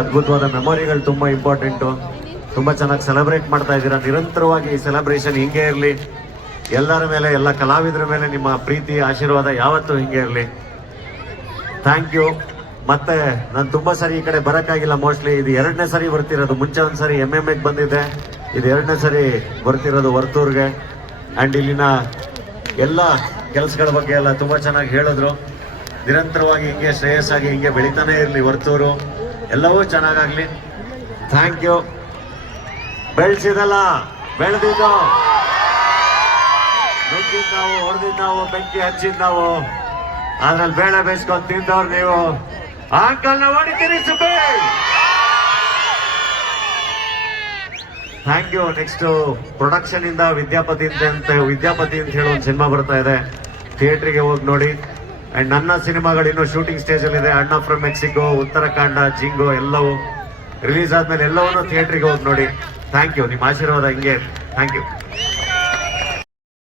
ಅದ್ಭುತವಾದ ಮೆಮೊರಿಗಳು ತುಂಬಾ ಇಂಪಾರ್ಟೆಂಟು. ತುಂಬಾ ಚೆನ್ನಾಗಿ ಸೆಲೆಬ್ರೇಟ್ ಮಾಡ್ತಾ ಇದ್ದೀರಾ. ನಿರಂತರವಾಗಿ ಈ ಸೆಲೆಬ್ರೇಷನ್ ಹಿಂಗೆ ಇರಲಿ. ಎಲ್ಲರ ಮೇಲೆ, ಎಲ್ಲ ಕಲಾವಿದರ ಮೇಲೆ ನಿಮ್ಮ ಪ್ರೀತಿ ಆಶೀರ್ವಾದ ಯಾವತ್ತೂ ಹಿಂಗೆ ಇರಲಿ. Thank you. ಮತ್ತೆ ನಾನು ತುಂಬಾ ಸರಿ ಈ ಕಡೆ ಬರೋಕ್ಕಾಗಿಲ್ಲ. ಮೋಸ್ಟ್ಲಿ ಇದು 2ನೇ ಸರಿ ಬರ್ತಿರೋದು. ಮುಂಚೆ ಒಂದ್ಸರಿ MMA ಬಂದಿದ್ದೆ. ಇದು 2ನೇ ಸರಿ ಬರ್ತಿರೋದು ವರ್ತೂರ್ಗೆ. ಆ್ಯಂಡ್ ಇಲ್ಲಿನ ಎಲ್ಲ ಕೆಲಸಗಳ ಬಗ್ಗೆ ಎಲ್ಲ ತುಂಬ ಚೆನ್ನಾಗಿ ಹೇಳಿದ್ರು. ನಿರಂತರವಾಗಿ ಹಿಂಗೆ ಶ್ರೇಯಸ್ಸಾಗಿ ಹಿಂಗೆ ಬೆಳಿತಾನೆ ಇರಲಿ ವರ್ತೂರು. ಎಲ್ಲವೂ ಚೆನ್ನಾಗಾಗಲಿ. Thank you. ಬೆಳೆಸಿದಲ್ಲ, ಬೆಳೆದಿದ್ದು, ನುಗ್ಗಿದ್ ನಾವು, ಹೊಡೆದಿದ್ದು ನಾವು, ಬೆಂಕಿ ಹಚ್ಚಿದ್ ನಾವು, ಅದ್ರಲ್ಲಿ ಬೇಳೆ ಬೇಯಿಸ್ಕೊಂಡು ತಿಂದವ್ರು ನೀವು. ಅಂಕಲ್ನ ಹೊಡಿತೀರಿ Subbi. Thank you. Next production ಇಂದ ವಿದ್ಯಾಪತಿ ಅಂತ ಹೇಳಿ ಒಂದು ಸಿನಿಮಾ ಬರ್ತಾ ಇದೆ. ಥಿಯೇಟ್ರಿಗೆ ಹೋಗಿ ನೋಡಿ. ಅಂಡ್ ನನ್ನ ಸಿನಿಮಾಗಳು ಇನ್ನೂ ಶೂಟಿಂಗ್ ಸ್ಟೇಜ್ ಅಲ್ಲಿ ಇದೆ. ಅಣ್ಣ ಫ್ರಮ್ ಮೆಕ್ಸಿಕೋ, ಉತ್ತರಾಖಂಡ, ಜಿಂಗೋ ಎಲ್ಲವೂ ರಿಲೀಸ್ ಆದ್ಮೇಲೆ ಎಲ್ಲವನ್ನೂ ಥಿಯೇಟ್ರಿಗೆ ಹೋಗಿ ನೋಡಿ. Thank you. ನಿಮ್ಮ ಆಶೀರ್ವಾದ ಹಿಂಗೆ. Thank you.